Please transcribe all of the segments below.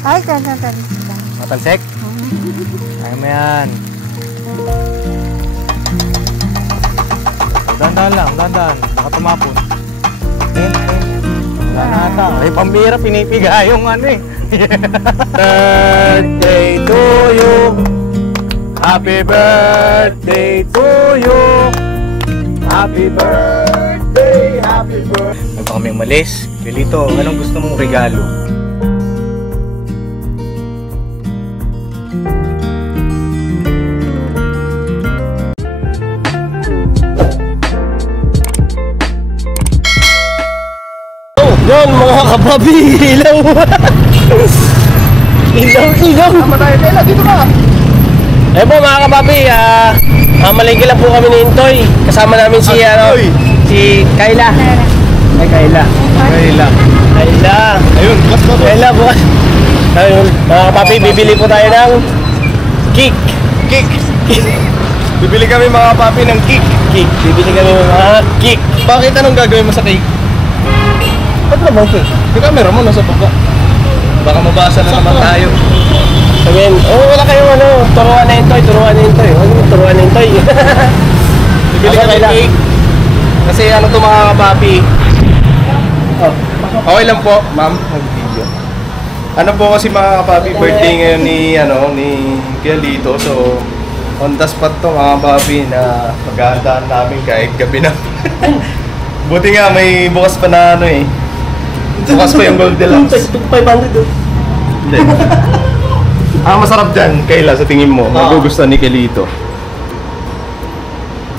Ay, tan. Matalsik? Kaya mo yan. Dandan lang, dandan. Baka tumapon. Wala na ata. Ay, pambira, pinipiga yung ano eh. Birthday to you. Happy birthday to you. Happy birthday, happy birthday. Ito kaming malis. Pilito, anong gusto mong regalo? Yan mga kapabi, ilaw. Ilaw. Tama tayo, Tela, dito ka. Eh po mga kapabi, mamalingki lang po kami ni Intoy. Kasama namin si, si Kayla. Ay, Kayla. Ayun, bukas po. Kayla, bukas. Ayun, mga kapabi, bibili po tayo ng cake. Bibili kami mga kapabi ng cake. Bibili kami ng mga cake. Bakit anong gagawin mo sa cake? Ba't na bang cake? Yung camera mo nasa baba. Baka mabasa na naman tayo. Sabihin, wala kayong turuan na Intoy. Turuan na Intoy. Bibili kami ng cake. Kasi ano to mga kapapi. Okay lang po, ma'am, mag-video. Ano po kasi mga kapapi, birthday ngayon ni Kuya Lito. So, on the spot to mga kapapi na maghahandaan namin kahit gabi na. Buti nga may bukas pa na bukas pa yung Goldilocks. 500 doon. Hindi. Ang masarap dyan, Kayla, sa tingin mo, magugustuhan ni Kelito.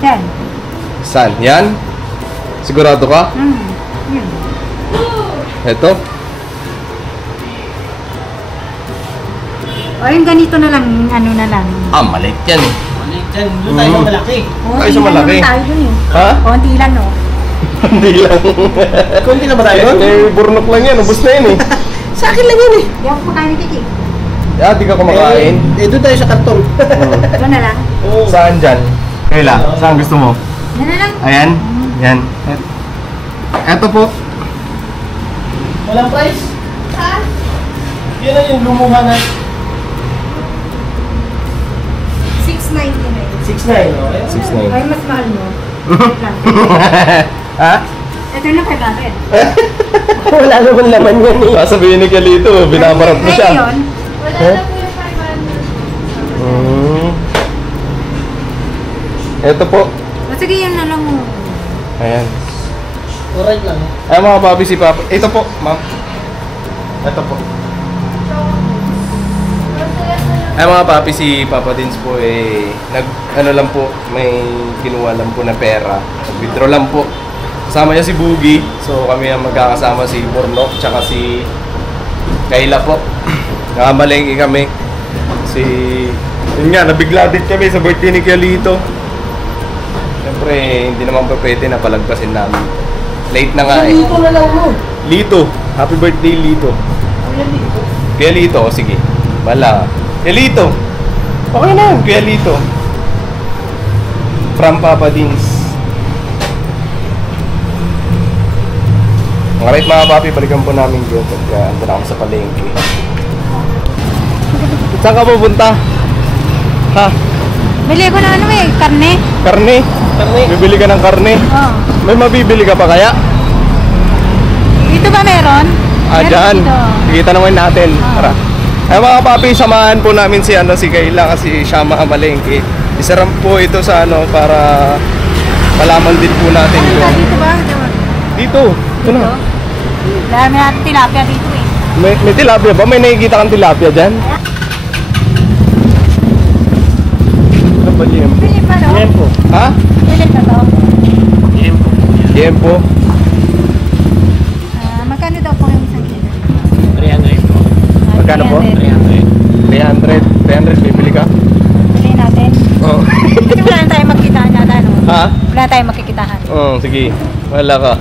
Yan. Saan? Yan? Sigurado ka? Yan. Ito? O yung ganito na lang, ano na lang. Maliit yan eh. Doon tayo sa malaki. Tayo sa malaki. Tayo dun eh. Ha? Konti lang no. Hindi lang. Kunti na ba tayo doon? Burnok lang yan, ubos na yan eh. Sa akin lang yan eh. Di ako kumakain ng kiki. Di ka kumakain. Doon tayo sa karton. Ito na lang. Saan dyan? Kayla, saan gusto mo? Yan na lang. Ayan, yan. Eto po. Walang price? Ha? Yan na yung lumuha na. 6.99. 6.9, no? 6.9. Ay, mas mahal mo. Ha? Ito na 500. Wala naman laman yan eh. Sasabihin ni Kalito, binabarat mo siya. Ngayon, Wala na po yung 500. Ito po. o sige yan na lang mo. Ayan. Alright lang. Ay mga papi, si Papa. Ito po, ma'am. Ito po. Ay mga papi, si Papa Dins po lang po, may kinuha lang po na pera. Nag-withdraw lang po. Kasama niya si Boogie. So kami ang magkakasama, si Burnok tsaka si Kayla po. Nakamalengke kami. Yun nga, nabigla din kami sa birthday ni Kalito. Siyempre, hindi naman pa pwede na palagpasin namin. Late na nga eh. Lito na lang mo. Lito. Happy birthday, Lito. Kuya Lito. Kuya Lito, sige. Bala. Kuya Lito. Okay na yun, Kuya Lito. From Papa Dins. Alright mga papi, balikan po namin yun. Ando na kami sa palengke. Saan ka pupunta? Ha? Bili ko na karne. Karne? Bibili ka ng karne? Oo. May mabibili ka pa kaya? Dito ba meron? Meron Dyan. dito. Sige, tanungin natin. Tara. Ay mga papi, samahan po namin si Kayla kasi siya mamalengke. Isa rin po ito sa para malaman din po natin yung... Dito ba? Dito. Ito na. Dami natin tilapia dito eh. May tilapia ba? May nakikita kang tilapia dyan? Ano ba Yempo? Bili pa no? Yempo. Ha? Bili pa to? Yempo. Magkano daw po yung isang kilo? 300. Magkano po? 300. Bibili ka? Bili natin. Oo. Kasi wala na tayo magkitahan yata no? Ha? Wala na tayo magkikitahan. Oo, sige. Wala ka.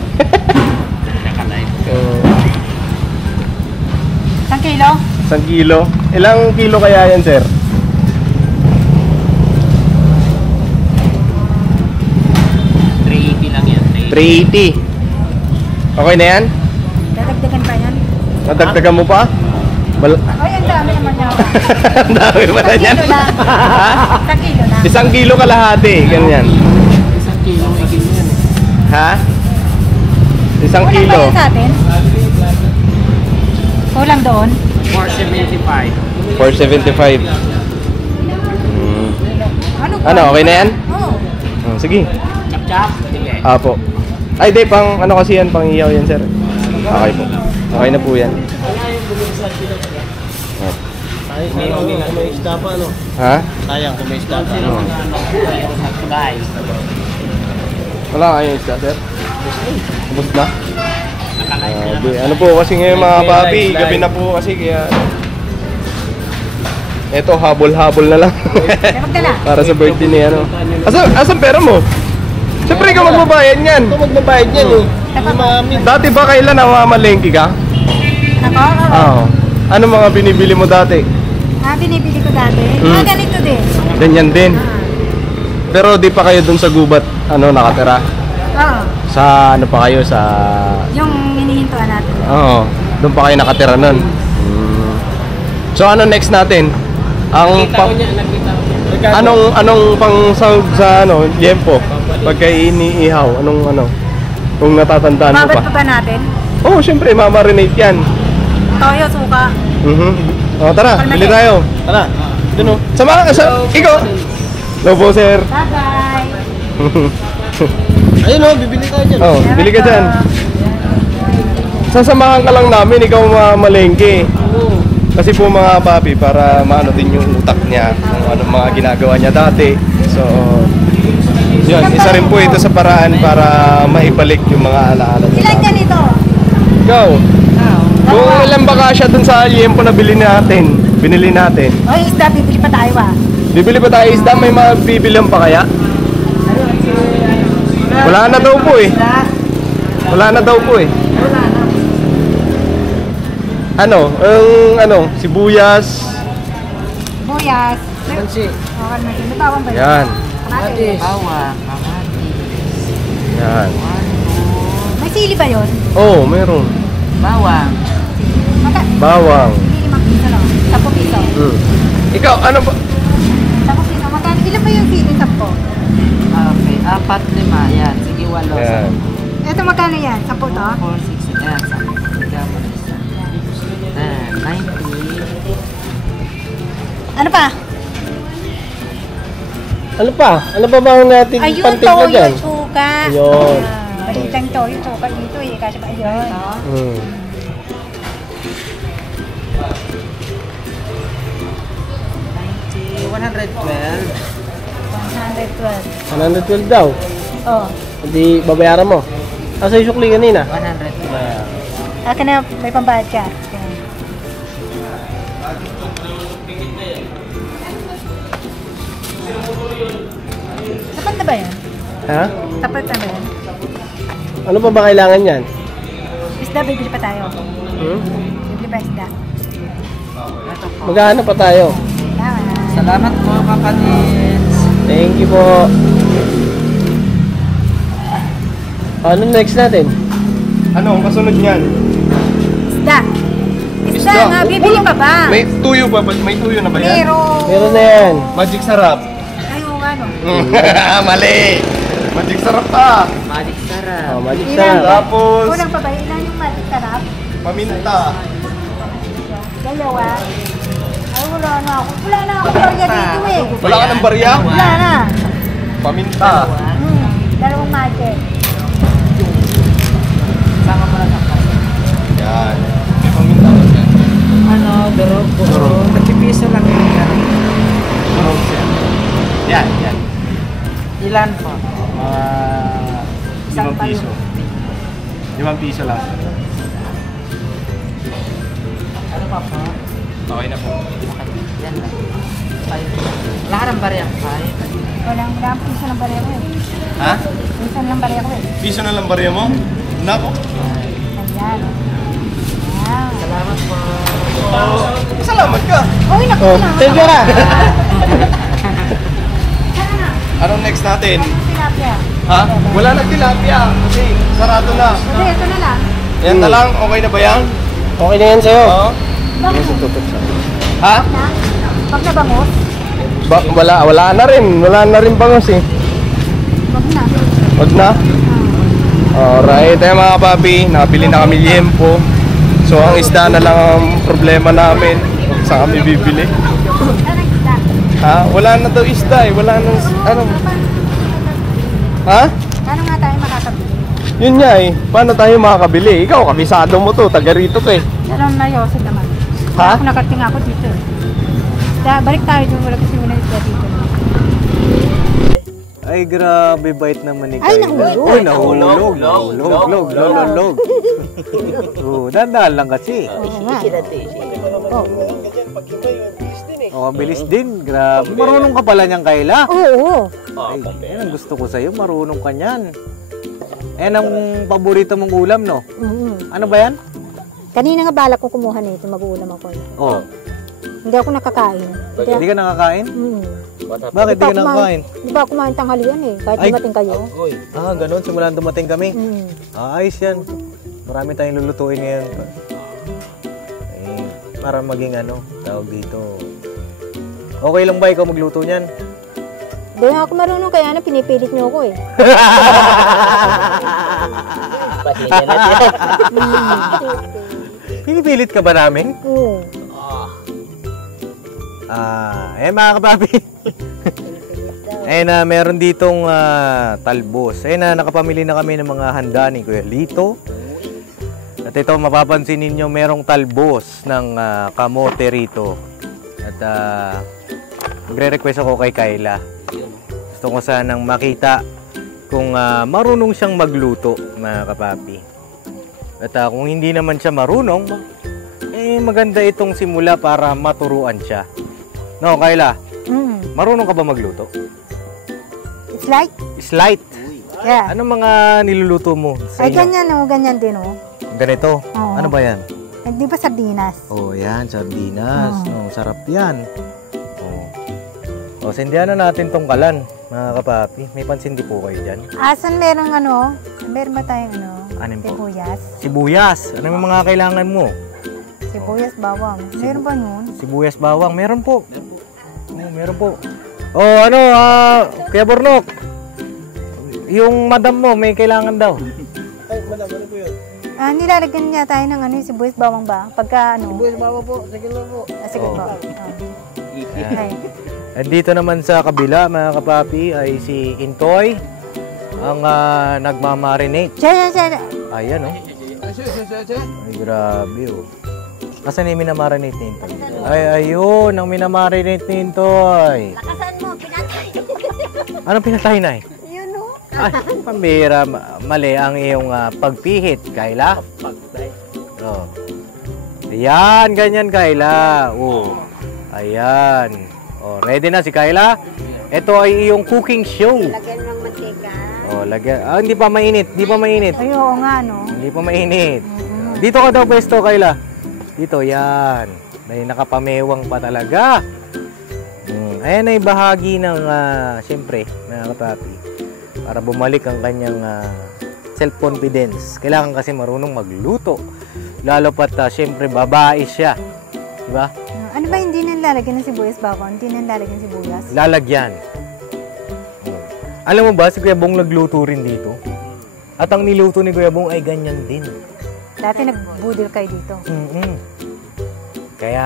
Isang kilo? 1 kilo. Ilang kilo kaya yan, sir? 380 lang yan. 380. Okay na yan? Dadagdagan pa yan? Nadagdagan mo pa? Ay, ang dami naman niya. Ang dami pala niyan. Isang kilo lang. Isang kilo lang. Isang kilo kalahati, ganyan. Isang kilo may ganyan. Ha? Isang Kulang kilo. ba yun sa atin? Kulang doon? 475. 475. Ano, okay na yan? Oo. Oh, sige. Chap-chap. Sige. Apo. Ay, di, pang ano kasi yan, pang iyaw yan, sir. Okay po. Okay na po yan. Ay, sayang kung may isda pa, ano? Ha? Sayang kung may isda pa. Ano? Guys. Wala kayong isda, sir? Ubus na? Ano po kasi ngayon mga papi, gabi na po kasi kaya... Eto, habol-habol na lang. Kaya magdala. Para sa birthday ni ano. Asan pera mo? Siyempre ikaw magbabayad niyan. Ito magbabayad yan eh. Tama. Mami. Dati ba kailan namamalengke ka? Ako? Oo. Oo. Ano mga binibili mo dati? Binibili ko dati. Mm. Ganito din. Ganyan din. Pero di pa kayo dun sa gubat, ano, nakatira? Oo. Sa ano pa kayo, sa... Yung hinihintuan natin. Oo. Doon pa kayo nakatira nun. So ano next natin? Ang Nakita ko niya, nakita ko niya. anong pang sound sa ano, liempo? Pagka iniihaw, anong ano? Kung natatandaan mo Babad pa. pa ba natin? Oo, syempre, mamarinate yan. Toyo, suka. O, tara, Palmate. bili tayo. Tara. Doon o. Sama ka, ikaw. Lobo, sir. Bye-bye. Ayun o, bibili tayo dyan. Oh, bili ka dyan. Sasamahan ka lang namin, ikaw mamalengke. Oo. Kasi po mga papi, para maano din yung utak niya, kung ano mga ginagawa niya dati. So, yun, isa rin po ito sa paraan para maibalik yung mga alaala niya Ilan dati. ganito? Ikaw, kung ilan ba kasya dun sa liempo na binili natin, O, isda, bibili pa tayo ah. bibili pa tayo isda, may mabibilang pa kaya? Wala na daw po eh. Wala na daw po eh. Ano, sibuyas. Buyas. Kansi. Okay, may bawang ba yun? Yan. Kamatis. Bawang. Kamatis. Yan. May sili ba yun? Oh, meron. Bawang. Bawang. Hindi 5 piso no? 10 piso. Ikaw, ano ba? 10 piso. Magkano? Ilan ba yung sili? 10? Okay, 4, 5. Yan. Sige, 8. Yan. Ito magkano yan? 10 to? 4, 6. Yan. 90. Ano pa? Ano pa? Ano pa ba natin Ayun, pantig na toyo, dyan? suka. Ayun. Balitang toyo, suka dito eh. Kasi ba ayun? 112. 112. 112 daw. Oh. Hindi babayaran mo. Asa yung sukli kanina? 112. Akin na, may pambayad ka. Yan. Tapat na ba yan? Ha? Tapat na ba yan? Ano pa ba kailangan yan? Isda, bibili pa tayo. Hmm? Bibili pa isda. Maghahanap pa tayo. Salamat. Salamat po, kapatid. Thank you po. Ano next natin? Ano ang kasunod niyan? Isda. Isda nga, bibili pa ba? May tuyo ba? May tuyo na ba yan? Meron. Meron na yan. Magic sarap. Ayun, ano? Mali! Magic sarap pa! Magic sarap. Oh, magic Ilan? sarap. Tapos, Kulang pa ba? Ilan yung magic sarap? paminta. Dalawa. Ay, wala na ako. Wala na ako barya dito eh. Wala ka ng barya? Wala na. Paminta. Dalawang magic. Sama mo lang ako. Yan. May paminta ko siya. Ano, durog po. 30 piso lang yun. Yan, yan. Ilan po? 5 piso. 5 piso lang. Ano pa po? Okay na po. Yan lang. Lahat ng bariyang kaya. Walang piso ng barya ko eh. Ha? Piso lang barya ko eh. Piso na lang barya mo? Nako. Ayan. Ayan. Salamat po. Salamat ka. Uy, naku Oh, na. thank you ka. Anong next natin? Tilapia. Ha? Wala na tilapia. Kasi sarado na. Hindi, ito na lang. Yan na lang. Okay na ba yan? Okay na yan sa'yo. Oo. Ha? Pag nabangos, Wala na rin. Wala na rin bangos eh. wag na. Wag na. Alright, mga papi, nakabili na kami liempo. So ang isda na lang ang problema namin. Saan kami bibili? Anong isda? Ha? Wala na daw isda eh. Wala na, ano? Ha? Paano nga tayo makakabili? Yun nga eh. Paano tayo makakabili? Ikaw, kabisado mo to. Taga rito ka eh. Alam na Yosef naman. Ha? Ako nakating ako dito eh. Balik tayo dun, wala kasi muna isda dito. Ay, grabe, bait naman ni Ay, Kayla. nahulog. Uy, nahulog. Oh, dandahan lang kasi. Oo nga. Oh, bilis din. Grabe. Marunong ka pala niyang, Kayla. Oo. Ay, yan ang gusto ko sa'yo. Marunong ka niyan. Yan ang paborito mong ulam, no? Ano ba yan? Kanina nga balak ko kumuha nito, mag-uulam ako. Oh, Hindi ako nakakain. hindi ka nakakain? Mm. Bakit di ka nakakain? Di ba kumain tanghalian eh, kahit Ay. dumating kayo. Ah, ganun. Simulan dumating kami. Mm. Ayos yan. Marami tayong lulutuin ngayon. Eh, para maging ano, tawag dito. Okay lang ba ikaw magluto niyan? Di ako marunong kaya na pinipilit niyo ako eh. Pinipilit ka ba namin? Oo. Mga kapapi. Meron ditong talbos. Nakapamili na kami ng mga handa ni Kuya Lito. At ito, mapapansin ninyo, merong talbos ng kamote rito. At magre-request ako kay Kayla. Gusto ko sanang makita kung marunong siyang magluto, mga kapapi. At kung hindi naman siya marunong, maganda itong simula para maturuan siya. No, Kayla? Marunong ka ba magluto? Slight? Slight. Yeah. Ano mga niluluto mo sa Ay, inyo? ganyan din oh. Ganito? Oo. Ano ba yan? Eh, di ba sardinas? Oh, yan, sardinas. Oo. No, sarap yan. Oh, sindihan na natin tong kalan, mga kapapi. May pansindi po kayo dyan. Asan merong meron ba tayong Anin po? sibuyas? Sibuyas. Ano yung mga kailangan mo? Sibuyas, bawang. Meron ba nun? Sibuyas, bawang. Meron po. Meron po. Oh, Kuya Bornok. Yung madam mo, may kailangan daw. Ay, madam, ano po yun? Nilalagyan niya tayo ng sibuyas, bawang ba? Pagka Sibuyas baba po, sige lang po. sige Oo. po. Okay. At dito naman sa kabila, mga kapapi, ay si Intoy ang nagmamarinate. Siya. Ayan, oh. Ay, grabe, oh. Asan yung minamarinate ni Intoy? Ay, ayun, ang minamarinate ni Intoy. Lakasan mo, pinatay. Anong pinatay na eh? Yun o. Ay, pambira, mali ang iyong pagpihit, Kayla. Oh. Ayan, ganyan, Kayla. Oh. Ayan. Oh, ready na si Kayla? Ito ay iyong cooking show. Lagyan ng mantika. Oh, lagyan. Hindi pa mainit. Hindi pa mainit. Ay, oo nga, no? Hindi pa mainit. Dito ka daw pwesto, Kayla. Dito, yan. Dahil nakapamewang pa talaga. Ayan ay bahagi ng, siyempre, mga kapapi. Para bumalik ang kanyang self-confidence. Kailangan kasi marunong magluto. Lalo pat, siyempre, babae siya. Diba? Ano ba hindi na lalagyan ng sibuyas, bawang? Hindi na lalagyan ng sibuyas? Lalagyan. Alam mo ba, si Kuya Bong nagluto rin dito. At ang niluto ni Kuya Bong ay ganyan din. Dati nagbudil kayo dito. Kaya,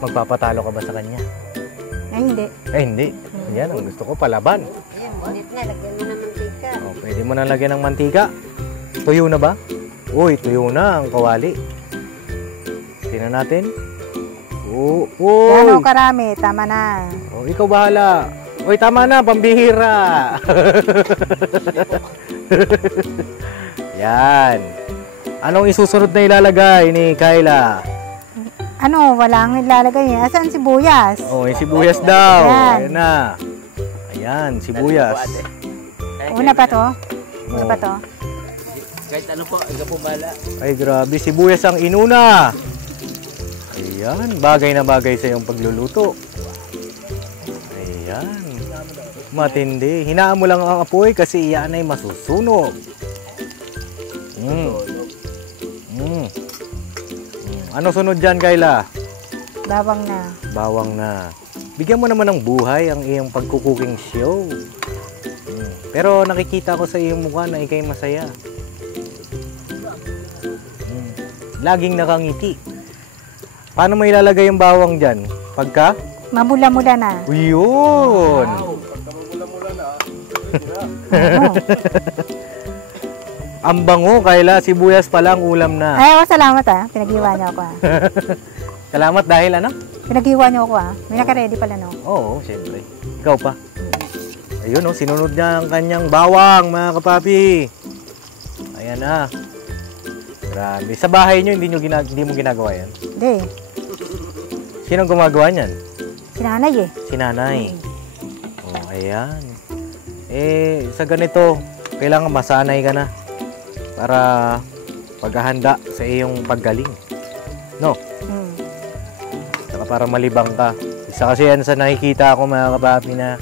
magpapatalo ka ba sa kanya? Ay, hindi. Eh, hindi. Yan, ang gusto ko, palaban. Ayan, bonit na. Lagyan mo ng mantika. Oh, pwede mo na lagyan ng mantika. Tuyo na ba? Uy, tuyo na ang kawali. Tingnan natin. Oh, Gano'ng karami? Tama na. Oh, ikaw bahala. Uy, tama na, pambihira. Yan. Anong isusunod na ilalagay ni Kayla? Walang nilalagay niya. Asan sibuyas? Oh, yung sibuyas daw. Ayan. Ayan na. Ayan, sibuyas. Una pa to? Una pa to? Kahit ano po, ikaw po bala. Ay, grabe, sibuyas ang inuna. Ayan, bagay na bagay sa iyong pagluluto. Ayan. Matindi. Hinaan mo lang ang apoy kasi iyan ay masusunog. Ano sunod dyan, Kayla? Bawang na. Bawang na. Bigyan mo naman ng buhay ang iyong pagkukuking show. Pero nakikita ko sa iyong mukha na ikay masaya. Laging nakangiti. Paano mo ilalagay yung bawang dyan? Pagka? Mamula-mula na. Uyun! Ang bango, Kayla. Sibuyas pa lang, ulam na. Ay, salamat Pinag-iwa niyo ako Salamat dahil ano? Pinag-iwa niyo ako May naka-ready pala no? Oo, siyempre. Ikaw pa. Ayun sinunod niya ang kanyang bawang, mga kapapi. Ayan na. Grabe. Sa bahay niyo, hindi mo ginagawa yan? Hindi. Sinong gumagawa niyan? Sinanay Si nanay. Ayan. Sa ganito, kailangan masanay ka na para paghahanda sa iyong paggaling. No? Saka para malibang ka. Isa kasi yan sa nakikita ko, mga kapapi, na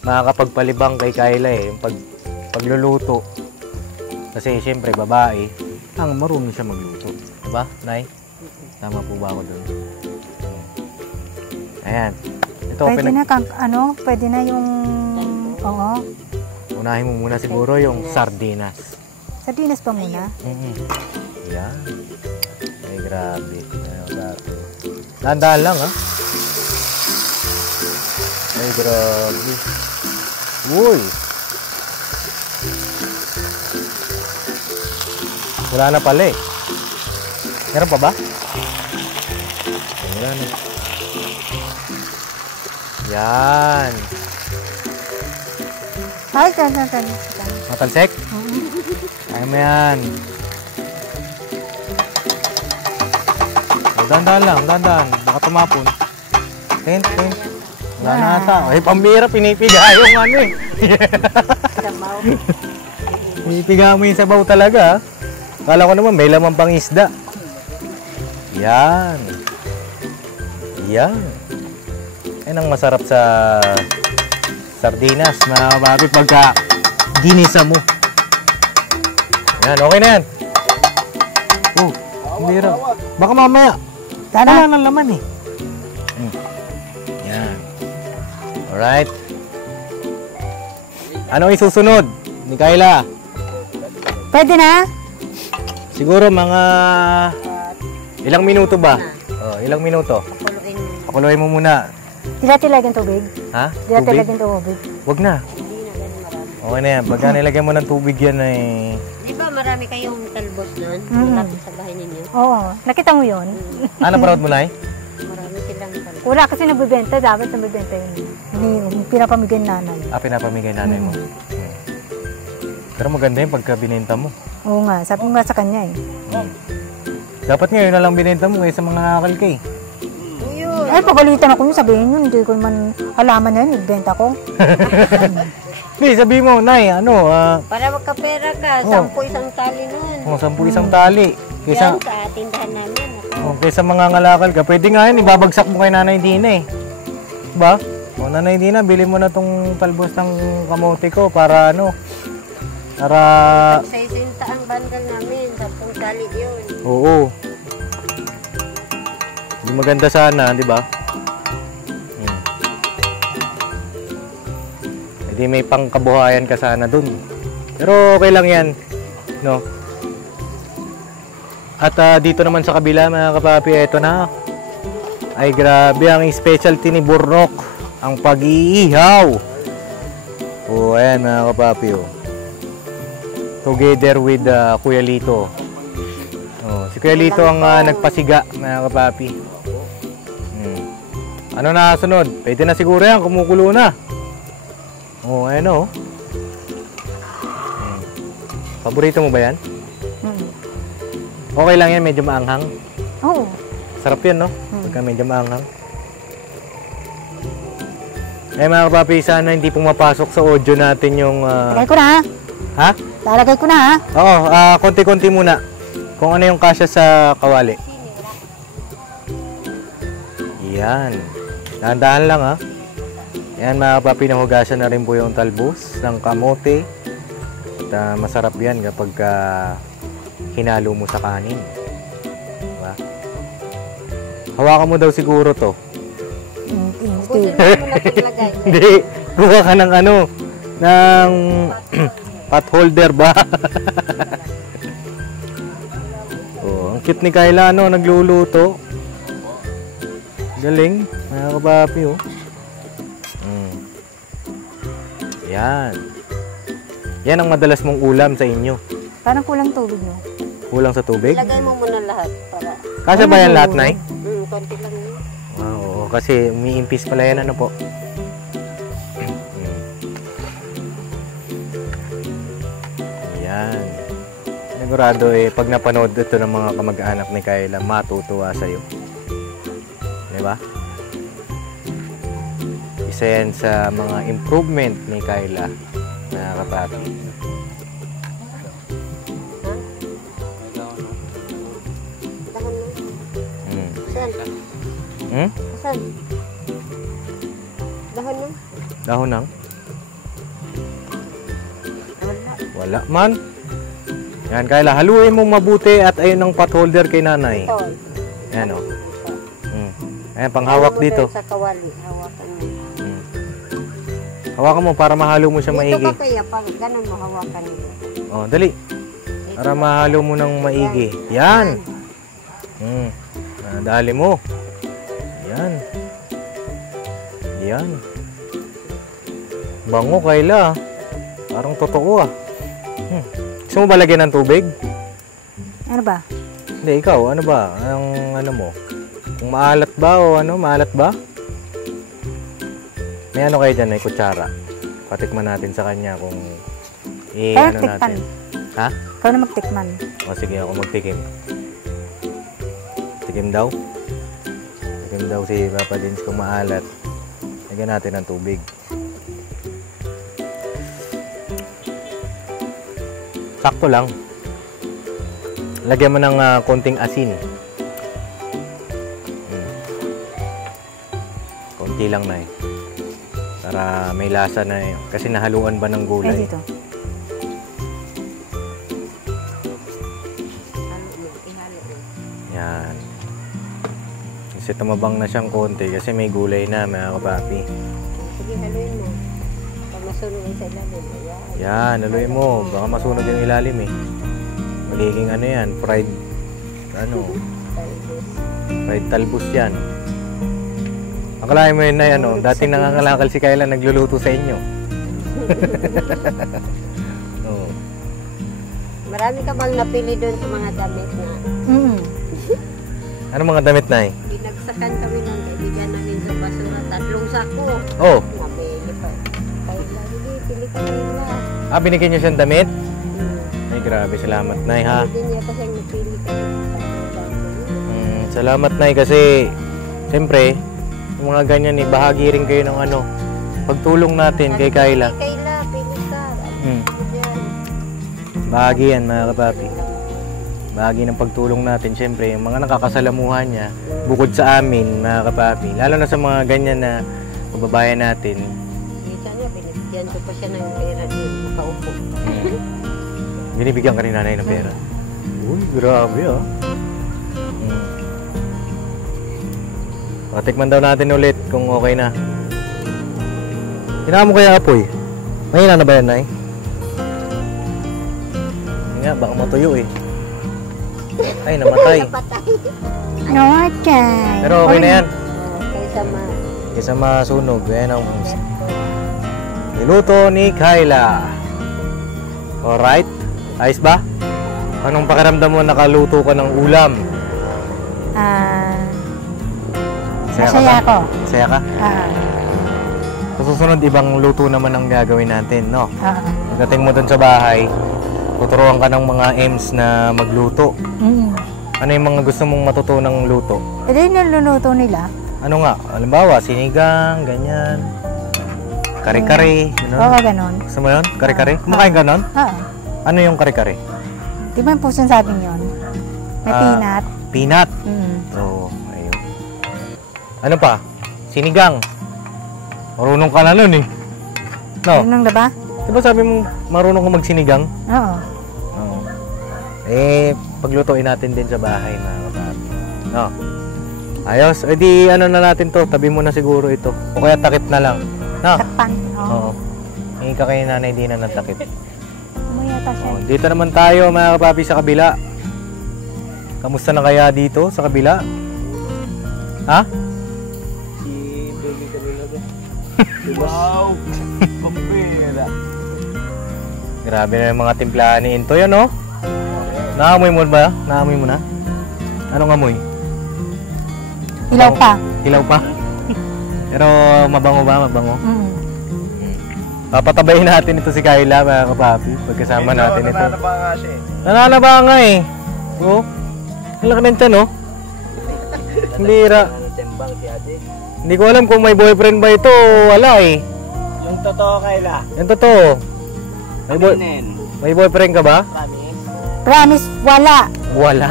makakapagpalibang kay Kayla yung pagluluto. Kasi siyempre babae, ang marunong siya magluto. Diba, Nay? Tama po ba ako dun? Ayan. Ito, pwede na pwede na yung... Oo. Unahin mo muna siguro yung sardinas. Sardinas pa muna? Yan. Ay, grabe. Dahan-dahan lang, ha? Ay, grabe. Uy! Wala na pala eh. Meron pa ba? Wala na. Yan. Ay, Matalsek? Kaya mo yan. Dahan-dahan lang, dahan-dahan. Baka tumapon. Tent. Wala na ata. Ay, pambira, pinipiga yung ano eh. Pinipiga mo yung sabaw talaga. Kala ko naman, may laman pang isda. Yan. Yan. Yan ang masarap sa sardinas, mga kapapi, pagka ginisa mo. Yan, okay na yan. Pambira. Baka mamaya. Wala nang laman eh. Yan. Alright. Ano isusunod ni Kayla? Pwede na? Siguro mga ilang minuto ba? Ilang minuto? Pakuluin mo muna. Tila-tilag yung tubig? Ha? Tila-tilag yung tubig? Wag na. Okay na yan. Pagka nilagyan mo ng tubig yan ay... Di ba marami kayong talbos doon? Lapit sa bahay ninyo? Oo. Nakita mo yun? Napanood mo na eh? Marami silang talbos. Wala kasi nabibenta. Dapat nabibenta yun. Hindi pinapamigay nanay. Pinapamigay nanay mo. Pero maganda yun pagka binenta mo. Oo nga. Sabi mo nga sa kanya eh. Dapat ngayon na lang binenta mo kaysa mga nakalka eh. Ay, pagalitan ako yun. Sabihin yun. Hindi ko man alaman na yun. Ibenta ko. Hindi, sabihin mo, Nay, Para magkapera ka, 10 isang tali nun. 10 isang tali. Yan sa tindahan namin. Kaysa mga ngalakal ka, pwede nga yun, ibabagsak mo kay Nanay Dina eh. Diba? Nanay Dina, bili mo na tong talbos ng kamote ko para para... Sa isinta ang bandal namin, 10 tali yun. Oo. Maganda sana, di ba? Hindi may pangkabuhayan ka sana dun. Pero okay lang yan, no? At dito naman sa kabila, mga kapapi, eto na. Ay grabe, ang specialty ni Burnok, ang pag-iihaw. Ayan mga kapapi, Together with Kuya Lito. Si Kuya Lito ang nagpasiga, mga kapapi. Ano na sunod? Pwede na siguro yan, kumukulo na. Ayan Paborito mo ba yan? Okay lang yan, medyo maanghang. Oo. Sarap yan, no? Pagka medyo maanghang. Mga kapapi, sana hindi pumapasok sa audio natin yung... Lagay ko na ha? Ha? Lalagay ko na ha? Oo, konti-konti muna. Kung ano yung kasya sa kawali. Yan. Dahan-dahan lang ha. Yan mga kapapi, nahugasan na rin po yung talbos ng kamote. At masarap yan kapag hinalo mo sa kanin. Diba? Hawakan mo daw siguro to. Buti mo na paglagay. Hindi. Kuha ka ng ano, ng pot holder ba? Oh, ang cute ni Kayla, ano, nagluluto. Galing, mga kapapi, oh. Yan. Yan ang madalas mong ulam sa inyo. Parang kulang tubig, no? Kulang sa tubig? Ilagay mo muna lahat para... Kasya ba yan lahat, Nay? Konti lang yun. Oo, kasi umiimpis pala yan, ano po. Yan. Sigurado pag napanood ito ng mga kamag-anak ni Kayla, matutuwa sa'yo. Diba? Isa yan sa mga improvement ni Kayla na kapapi. Saan? Saan? Dahon na? Dahon ng? Wala man. Yan, Kayla, haluin mong mabuti at ayun ang pot holder kay nanay. Ito. Ayan, o. Ayan, panghawak dito. Sa kawali, hawakan mo. Hawakan mo para mahalo mo siya maigi. Dito ka kaya, pag ganun mo hawakan nito. Oh, dali. Para mahalo mo ng maigi. Yan. Dali mo. Yan. Yan. Bango, Kayla. Parang totoo, ah. Gusto mo ba lagyan ng tubig? Ano ba? Hindi, ikaw. Ano ba? Anong ano mo? Kung maalat ba o ano? Maalat ba? May ano kayo dyan? May kutsara. Patikman natin sa kanya kung ano natin. Ha? Ikaw na magtikman. O sige, ako magtikim. Tikim daw? Tikim daw si Papa Dins kung maalat. Lagyan natin ng tubig. Sakto lang. Lagyan mo ng konting asin. Konti lang na para may lasa na kasi nahaluan ba ng gulay. Dito. Yan. Kasi tumabang na siyang konti kasi may gulay na, mga kapapi. Sige, haluin mo. Pag masunog sa ilalim. Yan, haluin mo. Baka masunog yung ilalim eh. Magiging ano yan, fried talbos yan. Akalain mo yun na yan, dating nangangalakal si Kayla nagluluto sa inyo. Oh. Marami ka bang napili doon sa mga damit na? Ano mga damit na Binagsakan kami ng bibigyan namin sa basura. 3 sako. Oh. Napili pa. Kayla, hindi, pili ka nila. Binigyan niyo siyang damit? Ay, grabe. Salamat, Nay, ha? Hindi niya kasi napili ka. Salamat, Nay, kasi siyempre, yung mga ganyan, bahagi rin kayo ng pagtulong natin kay Kayla. Kayla, pili ka. Bahagi yan, mga kapapi. Bahagi ng pagtulong natin, siyempre, yung mga nakakasalamuhan niya, bukod sa amin, mga kapapi. Lalo na sa mga ganyan na kababayan natin. Minsan niya, binibigyan ko pa siya ng pera din. Makaupo. Binibigyan ka ni nanay ng pera. Uy, grabe, ah. Tikman daw natin ulit kung okay na. Hinaan mo kaya apoy? Mahina na ba yan, Nay? Nga, baka matuyo eh. Ay, namatay. Okay. Pero okay na yan. Kaysa Kaysa masunog. Yan ang niluto ni Kayla. Alright? Ayos ba? Anong pakiramdam mo nakaluto ka ng ulam? Masaya ako. Masaya ka? Sa susunod, ibang luto naman ang gagawin natin, no? Pagdating mo dun sa bahay, tuturuan ka ng mga M's na magluto. Ano yung mga gusto mong matutunang luto? Ito yung niluluto nila. Ano nga? Halimbawa, sinigang, ganyan. Kare-kare, gano'n. Oo, ganon. Gusto mo yun? Kare-kare? Kumakain ka nun? Ano yung kare-kare? Di ba yung pusong sabing yun? May peanut. Peanut? Oo, ayun. Ano pa? Sinigang. Marunong ka na nun eh. No? Ganun na ba? Diba sabi mo marunong ka magsinigang? Oo. Paglutuin natin din sa bahay, mga kapapi. No? Ayos. E di ano na natin to. Tabi mo na siguro ito. O kaya takip na lang. Na? Takpan. Oo. Hingi ka kay nanay di na ng takip. Mayata siya. Oh, dito naman tayo mga kapapi sa kabila. Kamusta na kaya dito sa kabila? Ha? Si baby kanina to. Wow! Pampira. Grabe na yung mga timplahan ni Intoy, ano? Naamoy mo ba? Naamoy mo na? Anong amoy? Ilaw pa. Hilaw pa? Pero mabango ba? Mabango? Mm. Papatabayin natin ito si Kayla, mga kapapi. Pagkasama natin ito. Nananaba nga siya eh. Nananaba nga eh. Oo. Ang laki ng tiyan, oh. Hindi ra. Tembang si ate. Hindi ko alam kung may boyfriend ba ito o wala eh. Yung totoo Kayla. Yan totoo. May boyfriend ka ba? Promise? Promise, wala. Wala.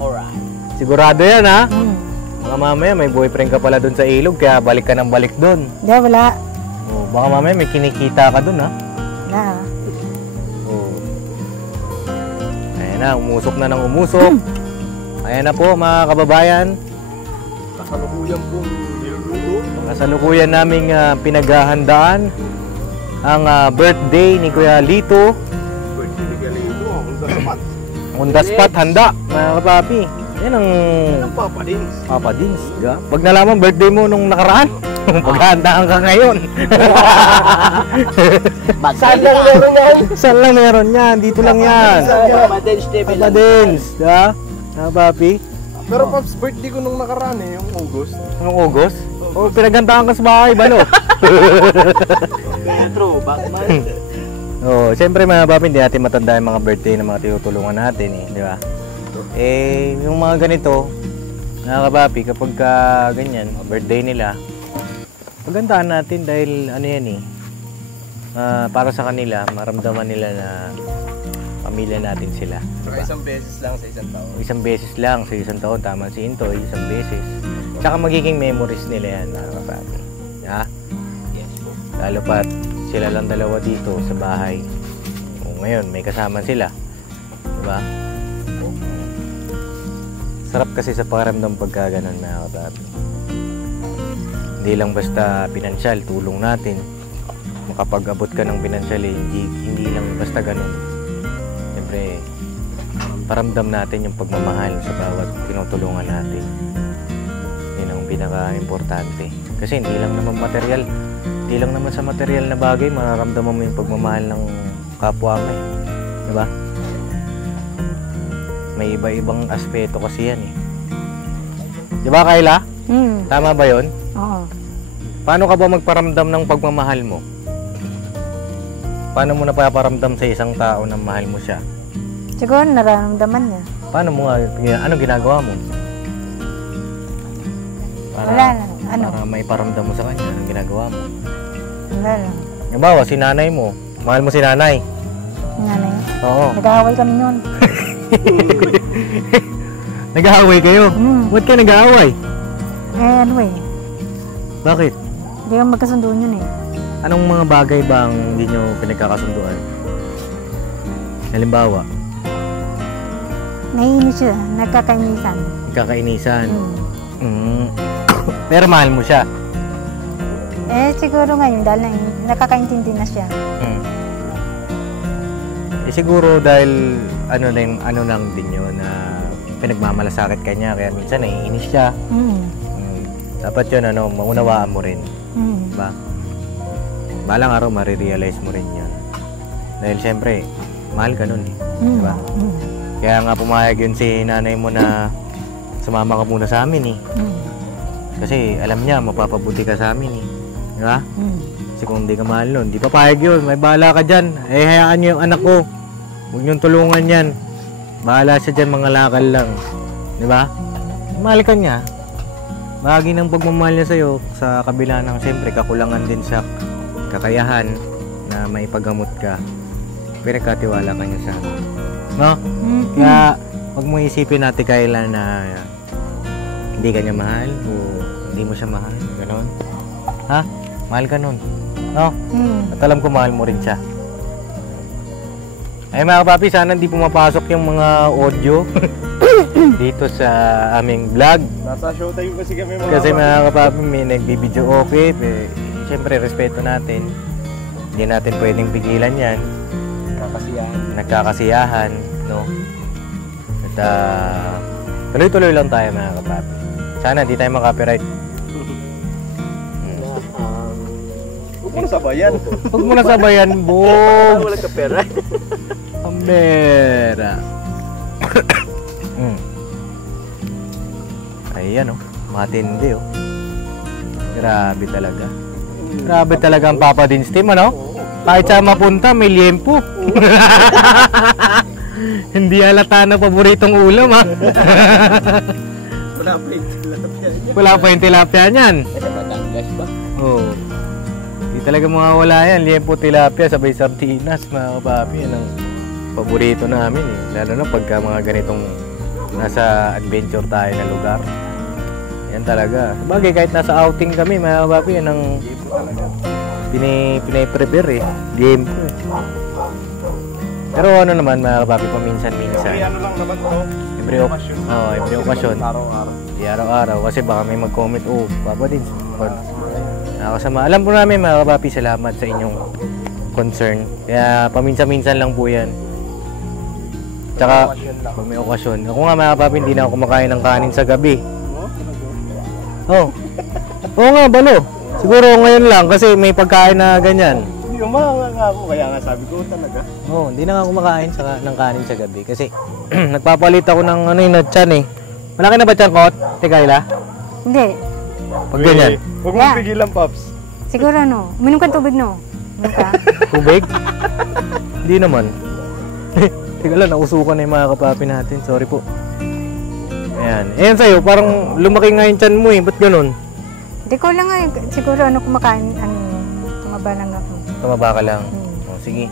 Alright. Sigurado yan ha. Mm. Baka mamaya may boyfriend ka pala dun sa ilog kaya balik ka ng balik dun. Di, wala. Oh, baka mamaya may kinikita ka dun ha. Wala. Oh. Ayan na, umusok na ng umusok. Ayan na po mga kababayan. Kasalukuyan po niluluto. Kasalukuyan naming pinaghahandaan ang birthday ni Kuya Lito. Birthday ni Galito. Ang dapat. On the spot, handa mga kapapi. Yan ang Ang Papa Dins. Papa Dins. Diba? Pag nalaman birthday mo nung nakaraan, paghahandaan ka ngayon. Saan lang meron yan? Saan lang meron yan? Dito lang yan. Papa Dins TV Papa Dins. Diba? Mga papi. Pero Pops, birthday ko nung nakaraan eh, yung August. Anong August? O, pinaghandaan ka sa bahay, balo. Kaya throwback man. Oo, siyempre mga papi, hindi natin matanda yung mga birthday ng mga tinutulungan natin eh, di ba? Eh, yung mga ganito, mga kapapi, kapag ganyan, birthday nila, pagandaan natin dahil ano yan eh, para sa kanila, maramdaman nila na pamilya natin sila. Saka isang beses lang sa isang taon. Isang beses lang sa isang taon, tama si Intoy, isang beses. Tsaka magiging memories nila yan, mga kapapi. Ha? Yes po. Lalo pat sila lang dalawa dito sa bahay. O, ngayon, may kasama sila. Diba? Sarap kasi sa pakiramdam pagka ganun, mga kapapi. Hindi lang basta pinansyal, tulong natin. Makapag-abot ka ng pinansyal, eh, hindi lang basta ganun. Siyempre, paramdam natin yung pagmamahal sa bawat tinutulungan natin. Yun ang pinaka-importante. Kasi hindi lang naman material. Hindi lang naman sa material na bagay, mararamdaman mo yung pagmamahal ng kapwa mo eh. Diba? May iba-ibang aspeto kasi yan eh. Diba, Kayla? Mm. Tama ba yun? Oo. Paano ka ba magparamdam ng pagmamahal mo? Paano mo napaparamdam sa isang tao na mahal mo siya? Siguro nararamdaman niya. Paano mo nga, ano ginagawa mo? Wala lang. Ano? Para may paramdam mo sa kanya, anong ginagawa mo? Wala lang. Halimbawa, si nanay mo. Mahal mo si nanay. Nanay. Oo. Nag-aaway kami yun. Nag-aaway kayo? Ba't ka nag-aaway? Eh, ano eh. Bakit? Hindi kami magkasunduan yun eh. Anong mga bagay ba ang hindi nyo pinagkakasunduan? Halimbawa, Naiinis siya. Nagkakainisan. nagkakainisan. Mm. Pero mahal mo siya. Eh, siguro ngayon dahil nakakaintindi na siya. Eh siguro dahil ano lang din yun na pinagmamalasakit ka niya kaya minsan naiinis siya. Dapat yun maunawaan mo rin. Diba? Balang araw marirealize mo rin yun. Dahil siyempre, mahal ka nun eh. Diba? Kaya nga pumayag yun si nanay mo na sumama ka muna sa amin eh. Kasi alam niya, mapapabuti ka sa amin eh. Diba? Kasi kung hindi ka mahal nun, di papayag yun. May bahala ka dyan. Eh, hayaan niyo yung anak ko. Huwag niyong tulungan yan. Bahala siya dyan, mga lakal lang. Diba? Mahal ka niya. Bahagi ng pagmamahal niya sa'yo sa kabila ng siyempre kakulangan din sa kakayahan na maipagamot ka. Pinagkatiwala ka niya sa amin. No? Kaya, huwag mo isipin natin kailan na hindi ka niya mahal o hindi mo siya mahal. Ganon. Ha? Mahal ka nun. No? At alam ko mahal mo rin siya. Ay mga papi, sana hindi pumapasok yung mga audio. dito sa aming vlog. Nasa showtime kasi kami mga Kasi mga kapapi, may nagbibideo okay. Siyempre, respeto natin. Hindi natin pwedeng pigilan yan. Nagkakasiyahan, no? At tuloy-tuloy lang tayo mga kapapi. Sana hindi tayo makapiright. Huwag mo na sabayan. Huwag mo na sabayan, Bogs. Walang kapera. Pambera. Ayan oh, matindi oh. Grabe talaga. Grabe talaga ang Papa Dins team, ano? Kahit saan mapunta, may liempo. Hindi halata na paboritong ulam, ha? Wala pa yung tilapia. Wala pa yung tilapia niyan. Kasi Batangas ba? Oo. Hindi talaga mawawala yan. Liempo, tilapia, sabay sardinas, mga kapapi. Yan ang paborito namin eh. Lalo na pagka mga ganitong nasa adventure tayo na lugar. Yan talaga. Sabagay, kahit nasa outing kami, mga kapapi, yan ang pinay-prepare eh. Liempo eh. Pero ano naman mga kapapi, paminsan-minsan. Ano lang naman to? Every okasyon. Araw-araw. Di araw-araw. Kasi baka may mag-comment, oh, Papa Dins, nakakasama. Alam po namin mga kapapi, salamat sa inyong concern. Kaya paminsan-minsan lang po yan. Tsaka, pag may okasyon. Ako nga mga kapapi, hindi na ako kumakain ng kanin sa gabi. Oh. Oo nga, balo. Siguro ngayon lang kasi may pagkain na ganyan. Hindi umanga nga ako, kaya nga sabi ko talaga. Oo, hindi na nga kumakain ng kanin sa gabi kasi nagpapalit ako ng ano yung tiyan eh. Malaki na ba tiyan ko? Kayla? Hindi. Pag ganyan. Huwag mong pigilan, Pops. Siguro no. Uminom ka ng tubig no. Uminom ka. Tubig? Hindi naman. Teka lang, nausukan na yung mga kapapi natin. Sorry po. Ayan. Ayan sa'yo, parang lumaki nga yung tiyan mo eh. Ba't ganun? Hindi ko lang nga. Siguro ano kumakain. Tumaba lang ako. Tumaba ka lang. O, sige.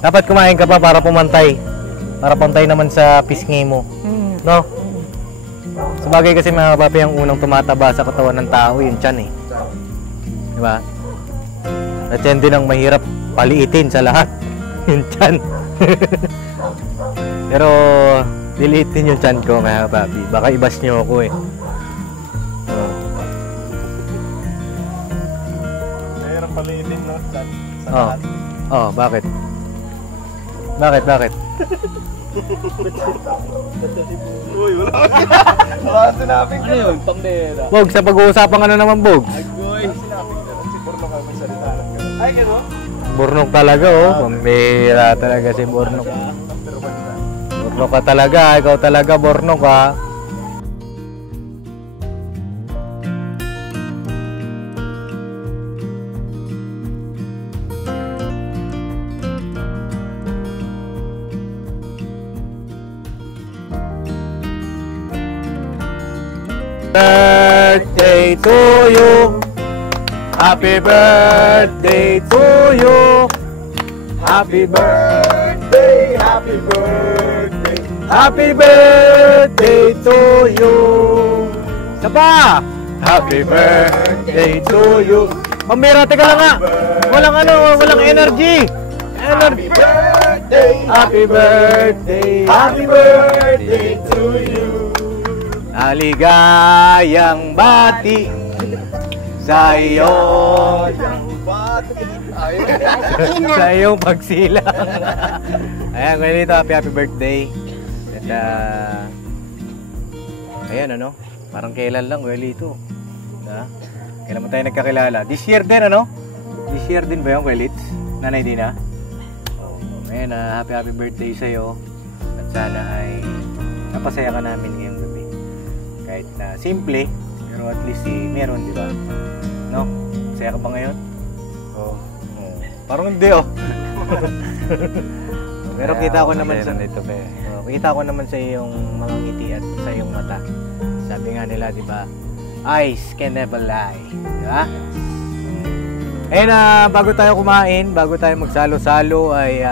Dapat kumain ka pa para pumantay. Para pantay naman sa pisngi mo. No? Sabagay kasi mga kapapi, ang unang tumataba sa katawan ng tao, yung tiyan eh. Diba? At yan din ang mahirap paliitin sa lahat. Yung tiyan. Pero, diliitin yung tiyan ko mga kapapi. Baka ibas nyo ako eh. Mahirap paliitin, no? Sa Oh. lahat. Oh, bakit? Bakit? Uy, wala. Wala kang sinabing Ano yun? Pambera. Bog, sa pag-uusapan ka na naman, Bog. Uy, sinabing gano'n. Si Porno kami salita ng gano'n. Ay, gano'n? Burnok talaga, oh. Pambira talaga si Burnok. Number 1 na. Burnok ka talaga, ikaw talaga, Burnok, ha. Birthday to you. Happy birthday to you. Happy birthday, happy birthday. Happy birthday to you. Saba! Happy birthday to you. Pambira, teka lang nga. Walang energy. Happy birthday! Happy birthday. Happy birthday to you! Aligayang bati sa iyo. Sa iyong pagsilang. Ayan, ngayon dito, happy birthday. At ayan ano, parang kailan lang, Welito. Kailan mo tayo nagkakilala? This year din ano? This year din ba yung Welits? Nanay Dina? Ayan, happy birthday sa'yo. At sana ay napasaya ka namin ngayong gabi. Kahit na simple, pero at least meron, di ba? No? Saya ka ba ngayon? Oo. Parang hindi, oh. Pero kita ko naman sa ito, kita ko naman sa iyong mga ngiti at sa iyong mata. Sabi nga nila, di ba? Eyes can never lie. Di ba? Ayun na, bago tayo kumain, bago tayo magsalo-salo, ay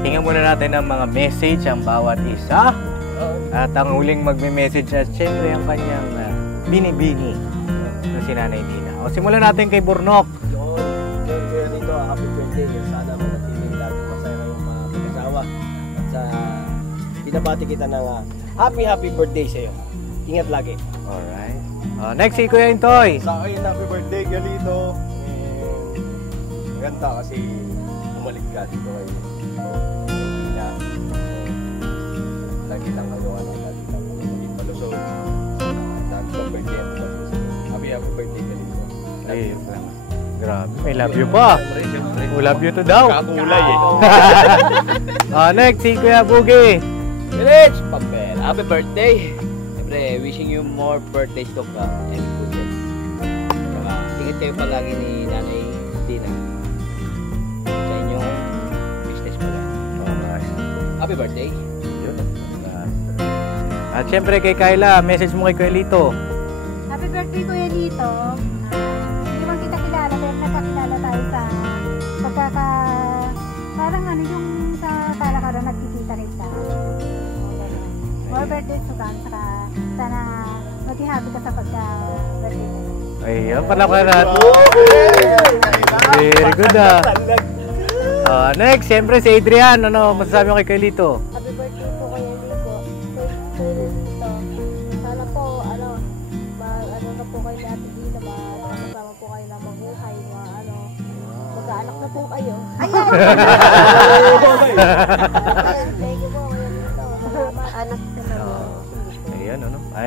tingnan muna natin ang mga message ang bawat isa. At ang huling magme-message at syempre ang kanyang bini-bini na si Nanay Dina. O simulan natin kay Burnok. Kaya dito, happy birthday. Sana manatiling lagi masaya yung mga pag-asawa. At sa pinabati kita ng Happy birthday sa'yo. Ingat lagi. Alright. Next, si Kuya Intoy. Sa akin, happy birthday, Galito. Maganda kasi umalik ka dito kayo. Lagi lang nagawa ng lagi lang maging palusog. Dami pang birthday at palusog. Happy birthday, Galito. Ay, grabe. May love you pa. Oh, love you to daw. Kakulay eh. Next, si Kuya Bugi. Village! Papel, happy birthday! Siyempre, wishing you more birthdays to come and good health. Saka, ingat kayo palagi ni Nanay Dina sa inyong business pala. Happy birthday! At syempre kay Kyla, message mo kay Kuya Lito. Happy birthday, Kuya Lito. Hindi man kita kilala, pero nakakilala tayo sa parang ano yung sa kalakaran nagkikita rin tayo. More birthday to come, saka sana maging happy ka sa pagka-birthday mo. Ayun, palakpan natin. Very good next, syempre si Adrian. Ano masasabi mo kay Kuya Lito? Happy birthday po Kuya Lito. Kuya Lito. Sana po, ano na po kayo ni Ate Dina, makasama po kayo na mabuhay, mag-aanak na po kayo. Ayan! Thank you po Kuya Lito. Salamat. Anak ka na po. Ayun,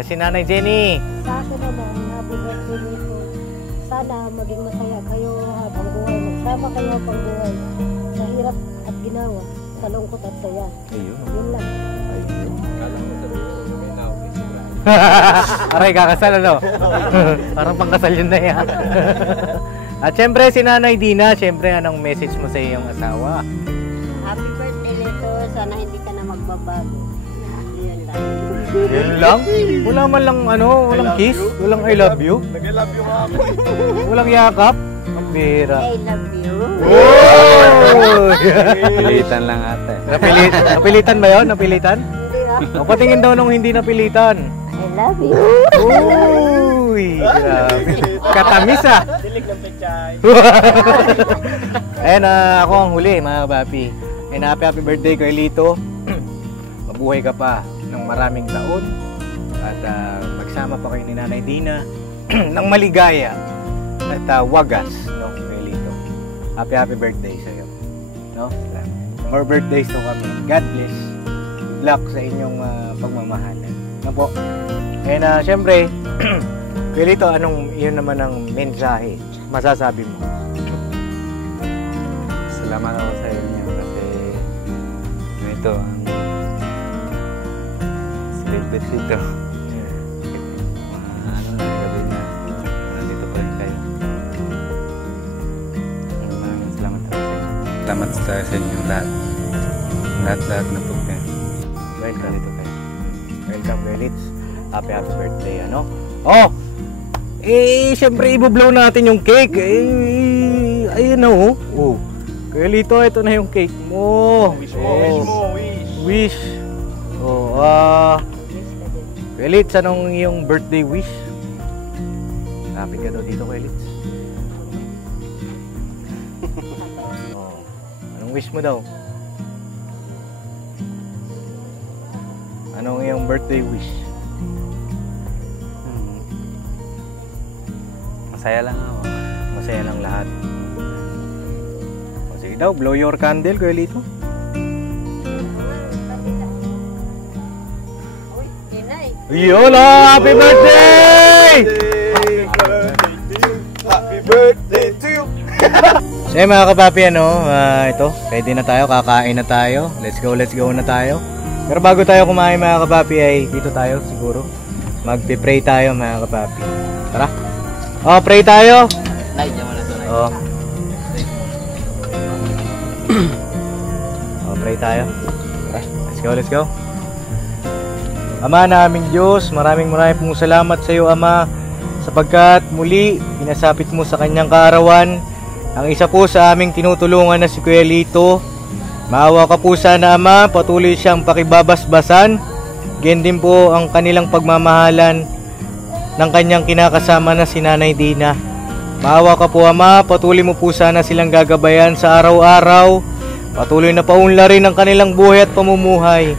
si Nanay Jenny. Sa akin naman, happy birthday Lito. Sana maging masaya kayo habang buhay. Magsama kayo habang buhay. Sa hirap at ginawa, sa lungkot at saya. Ayun. Yun lang. Aray, kakasal ano? Parang pangkasal yun na yan. At syempre si Nanay Dina, syempre anong message mo sa iyong asawa? Happy birthday Lito. Sana hindi ka na magbabago. Yan lang. Yan lang? Wala man lang walang kiss? Walang I love you? Nag-love you ako. Walang yakap? Ang bira. I love you. Oh! Pilitan lang ate. Napilitan ba yun? Napilitan? Hindi ah. O, patingin daw nung hindi napilitan. I love you. Uy! Grabe. Katamis Dilig ng pechay. Ayan, ako ang huli mga kapapi. And happy birthday Kuya Lito. Mabuhay ka pa ng maraming taon. At magsama pa kayo ni Nanay Dina ng maligaya at wagas, no, Kuya Lito. Happy birthday sa iyo. No? More birthdays to kami. God bless. Good luck sa inyong pagmamahalan. No po? And syempre, Kuya Lito, anong yun naman ang mensahe masasabi mo? Salamat ako sa inyo kasi ito ang celebrate dito. Gabi na nandito pa rin kayo. Maraming salamat talaga sa inyo. Salamat sa inyo lahat. Lahat na po kayo. Welcome dito kayo. Welcome, Relits. Happy birthday, ano? Oh! Siyempre, ibublow natin yung cake. Ayun na, oh. Kuya Lito, ito na yung cake mo. Wish. Wish. Kuya Lits, anong iyong birthday wish? Kapit ka daw dito, Kuya Lits. Anong wish mo daw? Anong iyong birthday wish? Masaya lang ako. Masaya lang lahat. O, sige daw, blow your candle, Kuya Lito. Uy, Tinay. Yun, happy birthday! Happy birthday to you! So mga kapapi, ito, ready na tayo, kakain na tayo. Let's go na tayo. Pero bago tayo kumain mga kapapi ay dito tayo siguro. Magpe-pray tayo mga kapapi. Tara. Pray tayo. Nay, diyan mo na ito. Pray tayo. Tara, let's go. Ama naming Diyos, maraming pong salamat sa iyo, Ama, sapagkat muli pinasapit mo sa kanyang kaarawan ang isa po sa aming tinutulungan na si Kuya Lito. Maawa ka po sana, Ama, patuloy siyang pakibabasbasan. Ganyan din po ang kanilang pagmamahalan ng kanyang kinakasama na si Nanay Dina. Maawa ka po, Ama, patuloy mo po sana silang gagabayan sa araw-araw. Patuloy na paunlarin ang kanilang buhay at pamumuhay.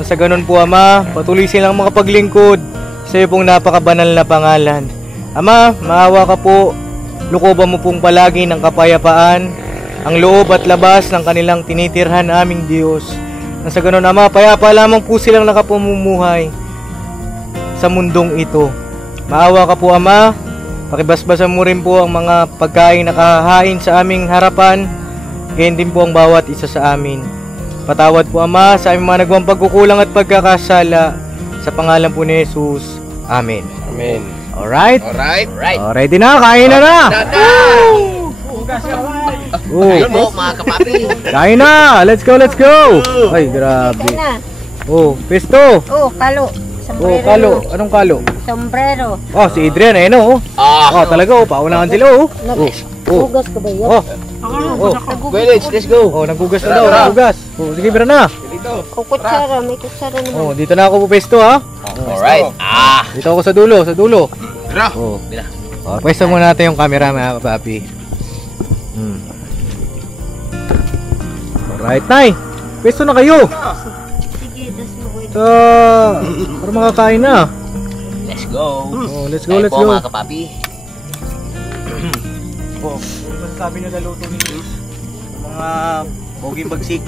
Nang sa ganun po, Ama, patuloy silang makapaglingkod sa iyo pong napakabanal na pangalan. Ama, maawa ka po, lukoban mo pong palagi ng kapayapaan ang loob at labas ng kanilang tinitirhan aming Diyos. Nang sa ganun, Ama, payapa lamang po silang nakapamumuhay sa mundong ito. Maawa ka po, Ama, pakibasbasan mo rin po ang mga pagkain na kahahain sa aming harapan, gayon din po ang bawat isa sa amin. Patawad po, Ama, sa aming mga nagawang pagkukulang at pagkakasala, sa pangalan po ni Jesus. Amen. Amen. Alright? Alright. Ready na? Kain na na! Oh, Ayun po mga kapapi. kain na! Let's go, let's go! Ay, grabe. Na. Oh, pesto! Oh, kalo. Oh, kalo. Anong kalo? Sombrero. Oh, si Adrian, ayun oh. Oh, talaga oh, paunahan sila oh. Oh, Hugas ka ba yan? oh. Oh, Village, let's go. oh, naghugas na daw, naghugas. Oh, sige, bira na. Kukutsara, may kutsara naman. Oh, dito na ako pupesto ha. Alright. Dito ako sa dulo, sa dulo. Tara. Oh. Bila. Oh, pwesto muna natin yung camera mga kapapi. Alright, Nay. Pwesto na kayo. Sige, das mo ko. Para makakain na. Let's go. Oh, let's go, Ayun let's po go. mga kapapi. Oh, ano masasabi nyo sa luto ni Chris? Mga boging bagsik.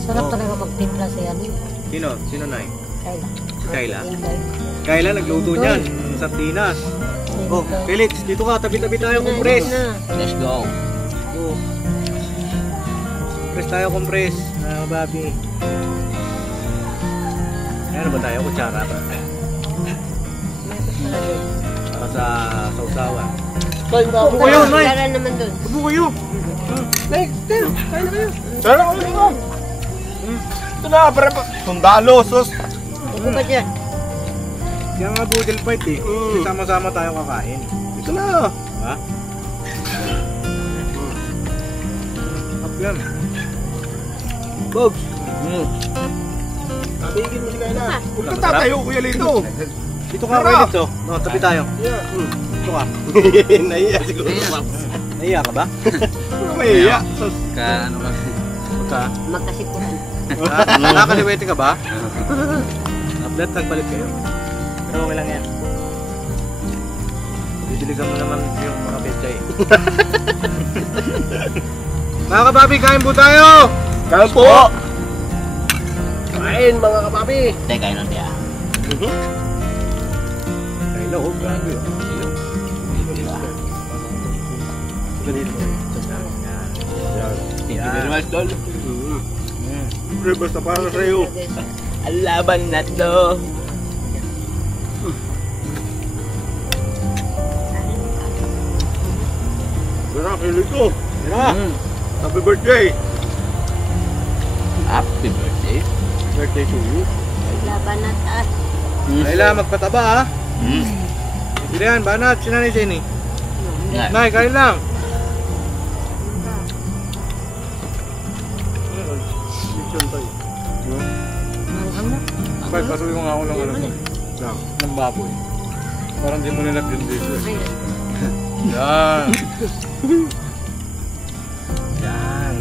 Sarap talaga magtimpla sa yan. Sino? Sino, Nay? Kayla. Si Kayla? Kayla nagluto niyan. Sardinas. Oh, Felix, dito ka. Tabi-tabi tayo, kompres. Let's go. Oh. Kompres tayo, kompres. Babi. Ano ba tayo? Kutsara ba? Para sa sausawan. Ubo kayo, Nay. Kutsara naman dun. Ubo kayo. Nay, kain na kayo. Tara ko dito. Ito na, para pa. Sundalo, sus. Ubo ba dyan? Kaya nga budel fight eh. Sama-sama tayo kakain. Ito na. Ha? Up yan. Bogs. Tabigin mo si Kayla. Huwag ka tatayo, Kuya Lito. Dito ka, Felix oh. No, tabi tayo. Yeah. Dito ka. Nahiya siguro. Nahiya ka ba? Nahiya. Sus. Magka. Magkasipuhan. Nakakaliwete ka ba? Upload, nagpalit kayo. Pero okay lang yan. Didiligan mo naman yung mga betchay. Mga kababi, kain po tayo! Kain po. Kain mga kapapi. Teka, yun ang diya. Kain na, oh. Grabe. Thank you very much, Tol. Pre, basta para sa'yo. Ang laban na to. Tara, Kuya Lito. Tira! Happy birthday. Happy birthday. Birthday to you. Laban na taas. Kailangan magpataba, ha? Hindi yan, banat. Sinanay Jenny. Nay, kain lang. Pag pasuloy mo nga ako ng ano mo. Ng baboy. Parang di mo nilagyan dito eh. Yan. Yan.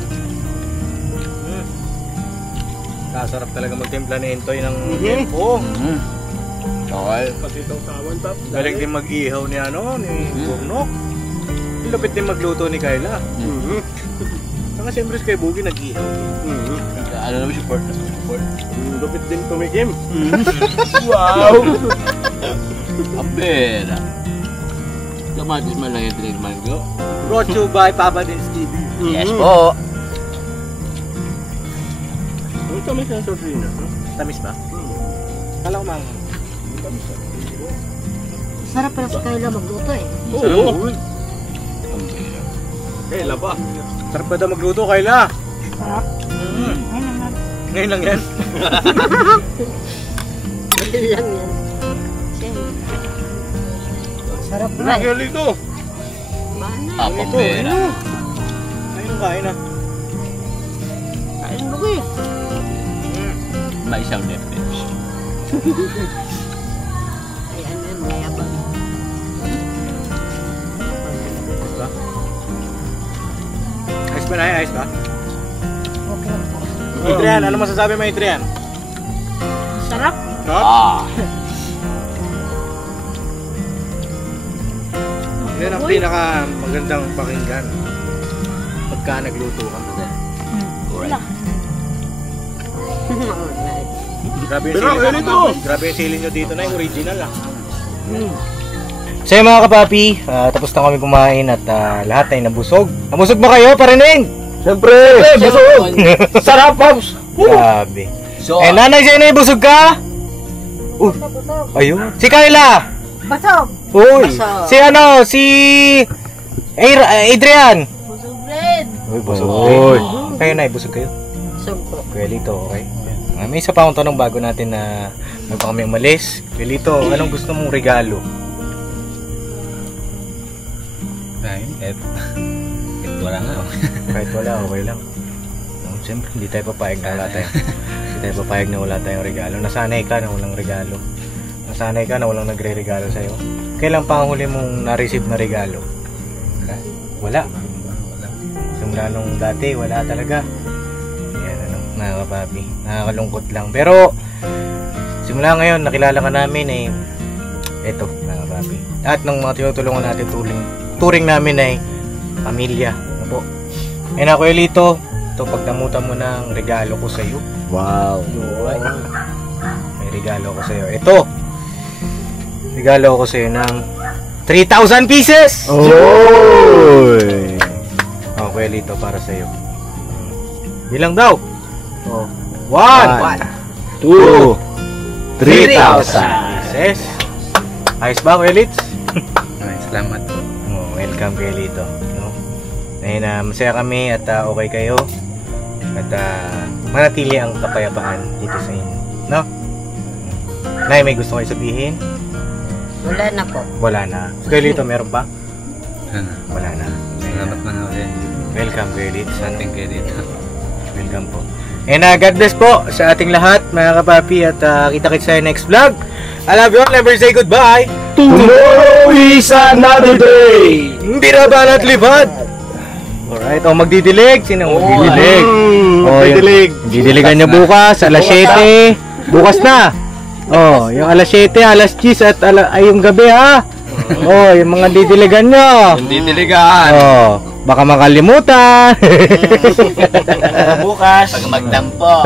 Kasarap talaga magtimpla ni Entoy ng tempo. Okay. Pati itong sawan, Tap. Galing din mag-ihaw ni ano, ni Burnok. Lupit din magluto ni Kayla. Saka siyempre si Kay Boogie nag-ihaw. Ano naman support? Support. Lupit din tumikim. Wow! Ang pera. Kamatis man lang yung tinigman ko. Brought to you by Papa Dins TV. Yes po. Ang tamis ng sardinas. Tamis ba? Kala ko mang. Sarap pala sa Kayla magluto eh. Oo. Ang pera. Kayla ba? Sarap ba daw magluto, Kayla? Sarap. Ay naman. Ngayon lang yan. Madal lang yan. Sarap Tara, na eh. Kuya Lito. Mana? Ang pera. Ayun ang kain ah. Kain mo ko eh. May isang defense. Ay ano yan, mayabang. Ayos ba? Ayos ba na? Ayos ba? Okay lang po. Adrian, ano masasabi mo, Adrian? Sarap. Ah. Yan ang pinaka magandang pakinggan. Pagka nagluto ka. Alright. Grabe yung Pero, sili. ito. Grabe yung sili nyo dito na yung original ah. So yun mga kapapi, tapos na kami kumain at lahat ay nabusog. Nabusog ba kayo, Parineng? Siyempre! Busog! Sarap, Pops! Grabe. So, Nanay, sa'yo na busog ka? Ayun. Si Kayla! Basog! Uy! Busog. Si ano, si Adrian! Busog red. Uy, busog. Uy. Kayo na, busog kayo? Busog po. Kuya Lito, okay? May isa pa akong tanong bago natin na bago kami umalis. Kuya Lito, anong gusto mong regalo? wala nga. Kahit wala, okay lang. Siyempre, hindi tayo papayag na wala tayong hindi tayo papayag na wala tayong regalo. Nasanay ka na walang regalo. Nasanay ka na walang nagre-regalo sa'yo. Kailan pa ang huli mong na-receive na regalo? Wala. Simula nung dati, wala talaga. Yan, ano, nakakapabi. Nakakalungkot lang. Pero, simula ngayon, nakilala ka namin eh, eto, nakakapabi. Lahat ng mga tinutulungan natin, turing namin ay pamilya. Ano po? Eh na, Kuya Lito, ito, pagdamutan mo ng regalo ko sa'yo. Wow! May regalo ko sa'yo. Ito! Regalo ko sa'yo ng 3,000 pieces! Oy! Oh, Kuya Lito, para sa'yo. Bilang daw? Oh. 1, 2, 3,000 pieces. Ayos ba, Kuya Litz? Salamat po. Oh, welcome, Kuya Lito. No? Ayun, masaya kami at okay kayo. At manatili ang kapayapaan dito sa inyo. No? Nay, may gusto kayo sabihin? Wala na po. Wala na. Kuya Lito, meron pa? Wala na. Salamat na ulit. Welcome, Kuya Litz. Ating kayo dito. Welcome po. And God bless po sa ating lahat, mga kapapi. At kita-kits sa next vlog. I love you all. Never say goodbye. Tomorrow is another day! Biraban at lipad. Alright. O, magdidilig. Sino magdidilig? Magdidilig. Didiligan niya bukas. Alas 7. Bukas na. Oh, yung alas 7, alas 10 at ay yung gabi ha. Oh, yung mga didiligan nyo. Hindi diligan. Oh, baka makalimutan. Bukas! Pag magdampo.